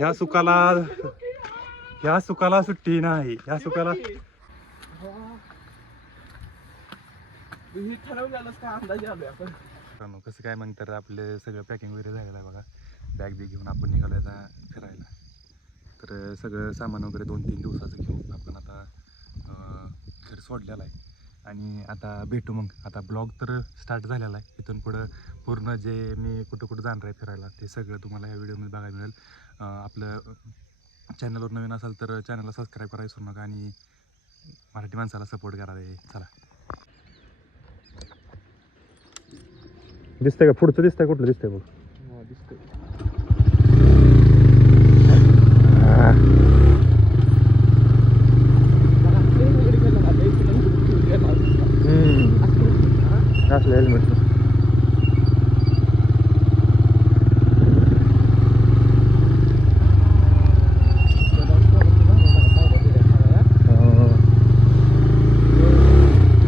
ह्या सुखाला सुट्टी नाही. ह्या सुखाला कसं काय मग तर आपलं सगळं पॅकिंग वगैरे झालेलं आहे बघा. बॅग बी घेऊन आपण निघालो आता फिरायला. तर सगळं सामान वगैरे 2-3 दिवसाचं घेऊन आपण आता घर सोडलेलं आहे. आणि आता भेटू मग. आता ब्लॉग तर स्टार्ट झालेला आहे. इथून पुढं पूर्ण जे मी कुठं कुठं जाणार आहे फिरायला ते सगळं तुम्हाला या व्हिडिओमध्ये बघायला मिळेल. आपलं चॅनलवर नवीन असाल तर चॅनलला सबस्क्राईब करायला विसरू नका आणि मराठी माणसाला सपोर्ट करावे. चला. दिसतंय का पुढचं? दिसतंय कुठलं? दिसतंय बघ. असलं हेल्मेट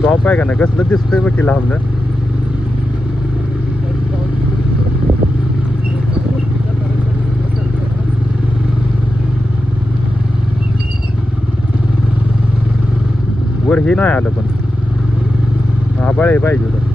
टॉप आहे का ना? कसलं दिसतंय बघ की लांबनं. वर हे नाही आलं पण आभाळ आहे पाहिजे होतं.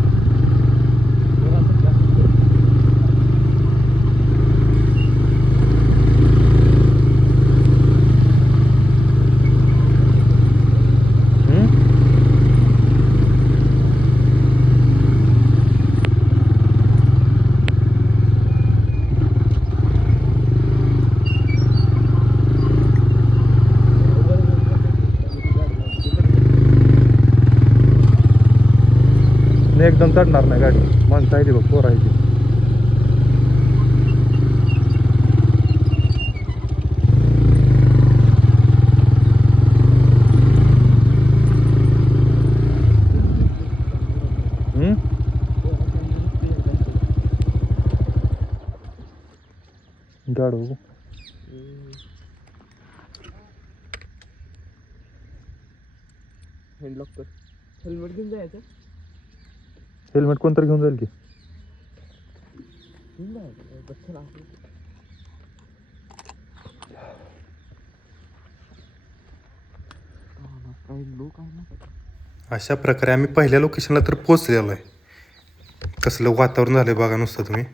एकदम चढणार नाही गाडी. माणसं आहे ती बघ, पोर आहे ती. गाडो हँडलॉक कर. हेल्मेट घेऊन जायचं. हेल्मेट कोणतरी घेऊन जाईल की. अशा प्रकारे आम्ही पहिल्या लोकेशनला तर पोहोचलेलो आहे. कसलं वातावरण झालंय बघा नुसतं तुम्ही.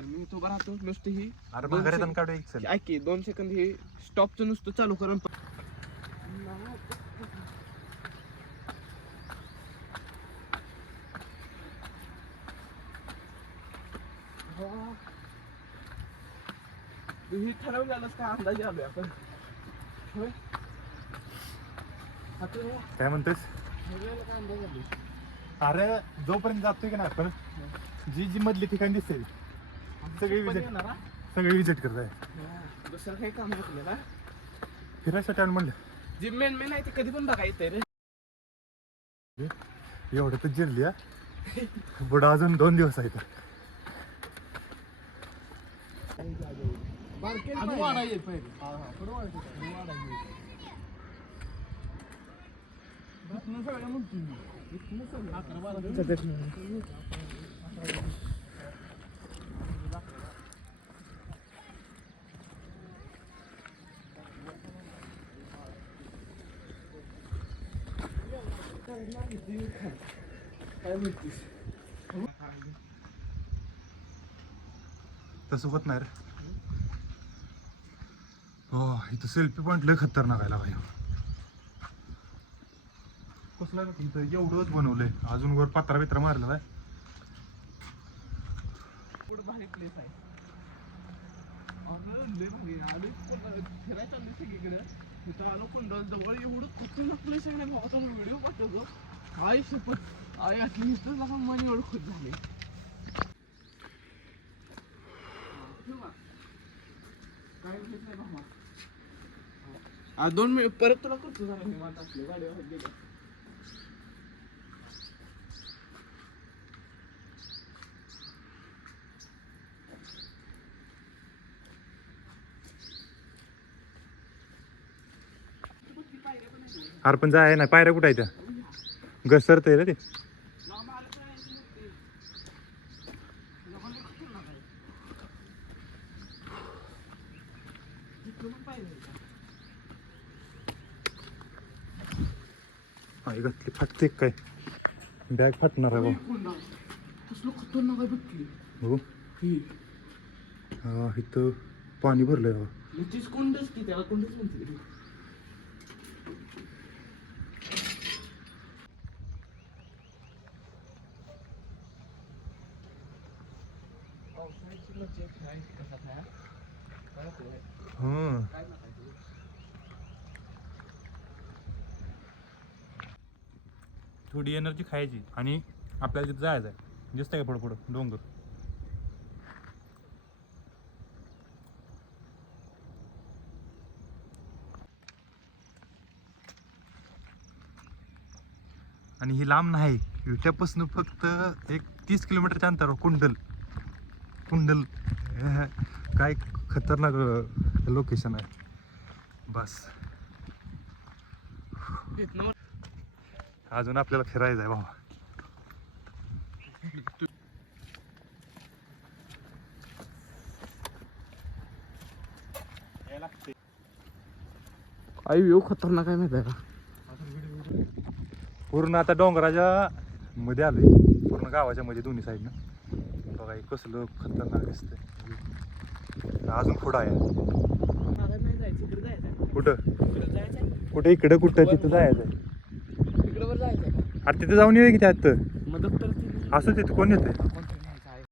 मी तो राहतो नुसतं ही. अरे माघारी काढू एक चल. ऐक की 2 सेकंद हे स्टॉपचं नुसतं चालू करून. ही ठरवलेलंच काय अंदाजे आलोय आपण. काय म्हणतेस? काय अंदाज आलोय. अरे जोपर्यंत जातोय की ना आपण जी जी मधली ठिकाणी दिसते सगळी विजिट करताय. दुसरं काही काम नसलं ना फिरायसाठी आण म्हणलं. जी मेन आहे ते कधी पण बघा येते रे. एवढं तर जिरली हा. पुढं अजून 2 दिवस आहेत. तसं होत नाही रे. हो इथं सेल्फी पॉइंट लय खतरनाक आहे भाई. कसला इथं एवढंच बनवलंय. अजून वर पत्रा बित्रा मारलेला आहे. भारी प्लेस आहे. फिरायचं सगळीकडे. तिथं आलो कुंडल जवळ एवढं खतरनाक प्लेस आहे ना भावाचा व्हिडिओ पाठवतो. आई शपथ आई असली इथं लगा मन एवढं खुश झाले. काय घेत नाही भामा. 2 मिनिट परत तुला करतो जरा हिमात असले गाडीवर गेलं. अरे पण जाय ना, पायऱ्या कुठं आहे त्या घसरत आहे रे ते. लांब आलं तर यायचं नसते. लोकांना खतरनाक आहे. तिकडून पण पाहिजे का? आई घातली फाटते काय, बॅग फाटणार आहे कुंडा. कसलं खतरनाक आहे बघ की. भाऊ. ही. इथं पाणी भरलंय बाबा. मग तीच कुंडच की, त्याला कुंडच म्हणते. पावसाळ्याची मजा खेळायची कसा काय? काय होतंय? हां काय नकायचं? थोडी एनर्जी खायची आणि आपल्याला तिथं जायचं आहे. दिसतंय का पुढं पुढं डोंगर. आणि ही लांब नाही, विट्यापासून फक्त एक 30 किलोमीटरच्या अंतरावर कुंडल. कुंडल काय खतरनाक लोकेशन आहे. बस इथनं अजून आपल्याला फिरायचं आहे बाबा. काही व्ह्यू खतरनाक आहे माहिती आहे का? पूर्ण आता डोंगराच्या मध्ये आलोय, पूर्ण गावाच्या मध्ये दोन्ही साईडनं. बघा हे कसलं खतरनाक दिसतंय. अजून पुढं आहे. नाही जायचं, इकडे जायचं. कुठं इकडे जायचं. कुठे इकडं कुठं तिथं जायचं आहे. इकडे वर जायचं का? अरे तिथं जाऊन येऊ की त्यात. मदत तर ती असं तिथं कोण येते. कोणतरी न्यायचं आहे.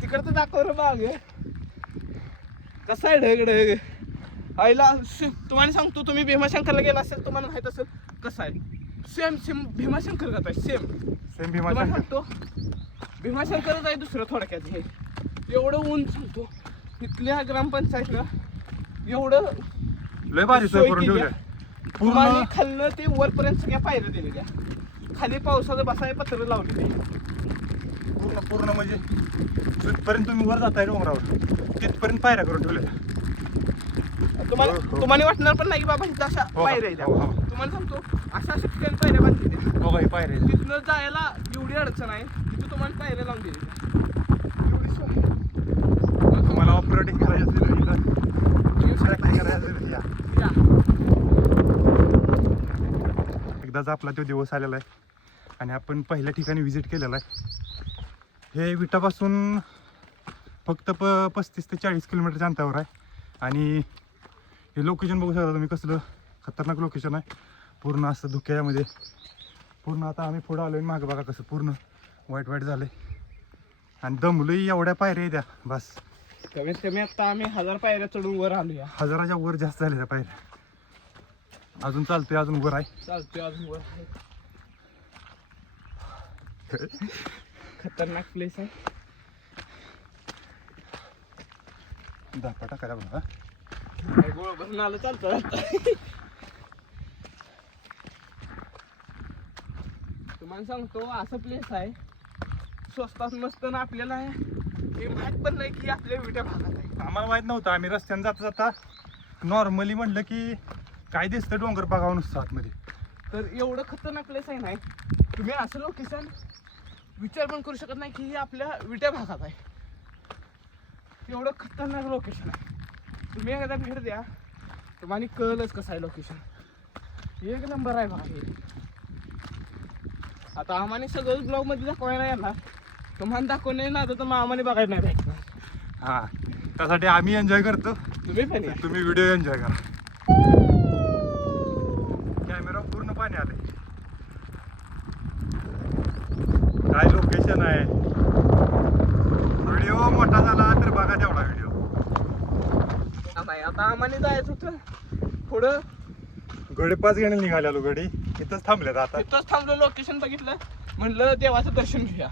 तिकडचं दाखव रे बाग. कसा आहे ढग. आईला तुम्हाला सांगतो, तुम्ही भीमाशंकरला गेला असेल तुम्हाला माहित असेल कसं आहे. सेम सेम भीमाशंकर जात आहे. सेम सेम तुम्हाला सांगतो, भीमाशंकरच आहे दुसरं थोडक्यात. हे एवढं ऊन सांगतो इथल्या ग्रामपंचायतला, एवढं लय भारी सोय करून ठेवल्या तुम्हाला पूर्ण. खाल्लं ते वरपर्यंत सगळ्या पायऱ्या दिलेल्या. खाली पावसाचं बसाय पत्र लावलेले. पूर्ण पूर्ण म्हणजे जिथपर्यंत तुम्ही वर जाताय डोंगरावर तिथपर्यंत पायऱ्या करून ठेवल्या. तुम्हाला हो, हो. तुम्हाला वाटणार पण नाही की बाबा इथं अशा हो, पायऱ्या आहेत. हो, हो. तुम्हाला सांगतो अशा ठिकाणी पायऱ्या बांधलेल्या. बघा ही पायऱ्या आहेत. तिथनं जायला एवढी अडचण आहे, तिथं तुम्हाला पायऱ्या लावून दिलेल्या. एवढी सोय. तुम्हाला ऑफ रोडिंग करायचं असेल इथं ट्रॅकिंग करायचं असेल या. या. एकदाच आपला तो दिवस आलेला आहे आणि आपण पहिल्या ठिकाणी व्हिजिट केलेला आहे. हे विटापासून फक्त 35 ते 40 किलोमीटरच्या अंतरावर आहे. आणि हे लोकेशन बघू शकता तुम्ही, कसलं खतरनाक लोकेशन आहे. पूर्ण असं धुक्यामध्ये पूर्ण. आता आम्ही पुढं आलो, मागं बघा कसं पूर्ण वाईट वाईट झालं आणि दमलोही. एवढ्या पायऱ्या द्या बस. कमीत कमी आता आम्ही 1000 पायऱ्या चढून वर आलोया. 1000च्या वर जास्त झाल्या पायऱ्या. अजून चालतोय, अजून वर आहे. चालतोय अजून वर. खतरनाक प्लेस आहे. धापा टाकायला बघा. गोळ भरून आलं चालतं. तुम्हाला सांगतो असं प्लेस आहे स्वस्तात मस्त ना. आपल्याला हे माहित पण नाही की आपल्या विट्या भागात आहे. आम्हाला माहित नव्हतं. आम्ही रस्त्याने जाता जाता नॉर्मली म्हटलं की काय दिसतं डोंगर बघावं नुसतं आतमध्ये. तर एवढं खतरनाक प्लेस आहे नाही, तुम्ही असं लोकेशन विचार पण करू शकत नाही की हे आपल्या विट्या भागात आहे. एवढं खतरनाक लोकेशन आहे. तुम्ही एकदा भेट द्या, तुम्हाला कळलंच कसं आहे लोकेशन. एक नंबर आहे बघा हे. आता आम्हाला सगळं ब्लॉग मध्ये दाखवायला येणार, तुम्हाला दाखवणे ना तर मग आम्हाला बघायला नाही भेटणार. हां, त्यासाठी आम्ही एन्जॉय करतो, तुम्ही पण या. तुम्ही व्हिडिओ एन्जॉय करा. कॅमेरा पूर्ण पाणी आले. काय लोकेशन आहे. व्हिडिओ मोठा झाला तर बघा तेवढा व्हिडिओ. नाही आता आम्हाला जायचं होतं पुढं. गडी 5 घेण्याला निघालेलो. गडी इथंच थांबल्यात आता. इथंच थांबलो, लोकेशन बघितलं, म्हणलं देवाचं दर्शन घेऊया.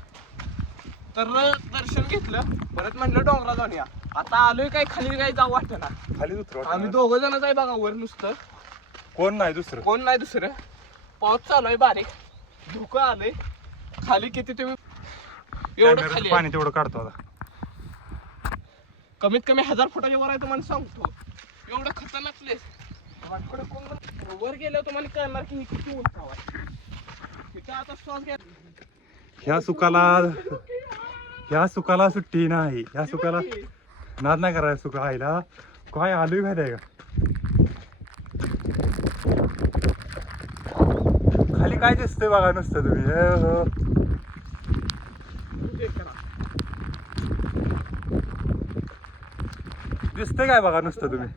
तर दर्शन घेतलं, परत म्हणलं डोंगरा जाऊन या. आता आलोय काय खाली काय जाऊ वाटना. खाली उतरव. आम्ही दोघं जणच आहे बघा वर नुसतं, कोण नाही दुसरं. कोण नाही दुसरं. पाऊस चालू आहे बारीक, धुकं आलंय खाली. किती तुम्ही एवढं कॅमेऱ्याचं खाली पाणी आहे. तेवढं काढतो आता. कमीत कमी 1000 फुटाच्या वर आहे तुम्हाला सांगतो. एवढं खतरनाक प्लेस. वाटकडे कोण वर गेल्यावर तुम्हाला कळणार की हे किती उंचाव आहे. तिथं आता श्वास घ्या. ह्या सुखाला सुट्टी नाही. ह्या सुखाला नाद नाही करायला. सुख आईला काय आलोय माहिती आहे का. खाली काय दिसतंय बघा नुसतं तुम्ही. दिसतंय काय बघा नुसतं तुम्ही.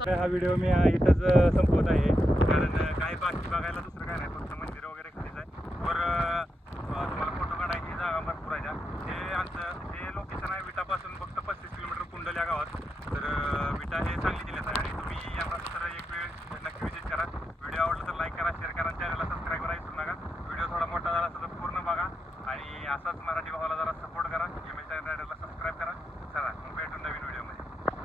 हा व्हिडिओ मी इथंच संपवत आहे, कारण काय बाकी बघायला दुसरं काय नाही, फक्त मंदिर वगैरे खालीच आहे. वर तुम्हाला फोटो काढायची जागा भरपूर आहे. हे आमचं हे लोकेशन आहे विटापासून फक्त 35 किलोमीटर कुंडल या गावात. तर विटा हे सांगली जिल्ह्यात आहे आणि तुम्ही याला तर एक वेळ नक्की विजिट करा. व्हिडिओ आवडला तर लाईक करा, शेअर करा, चॅनलला सबस्क्राईब करा विसरू नका. व्हिडिओ थोडा मोठा झाला तर पूर्ण बघा आणि असाच मराठी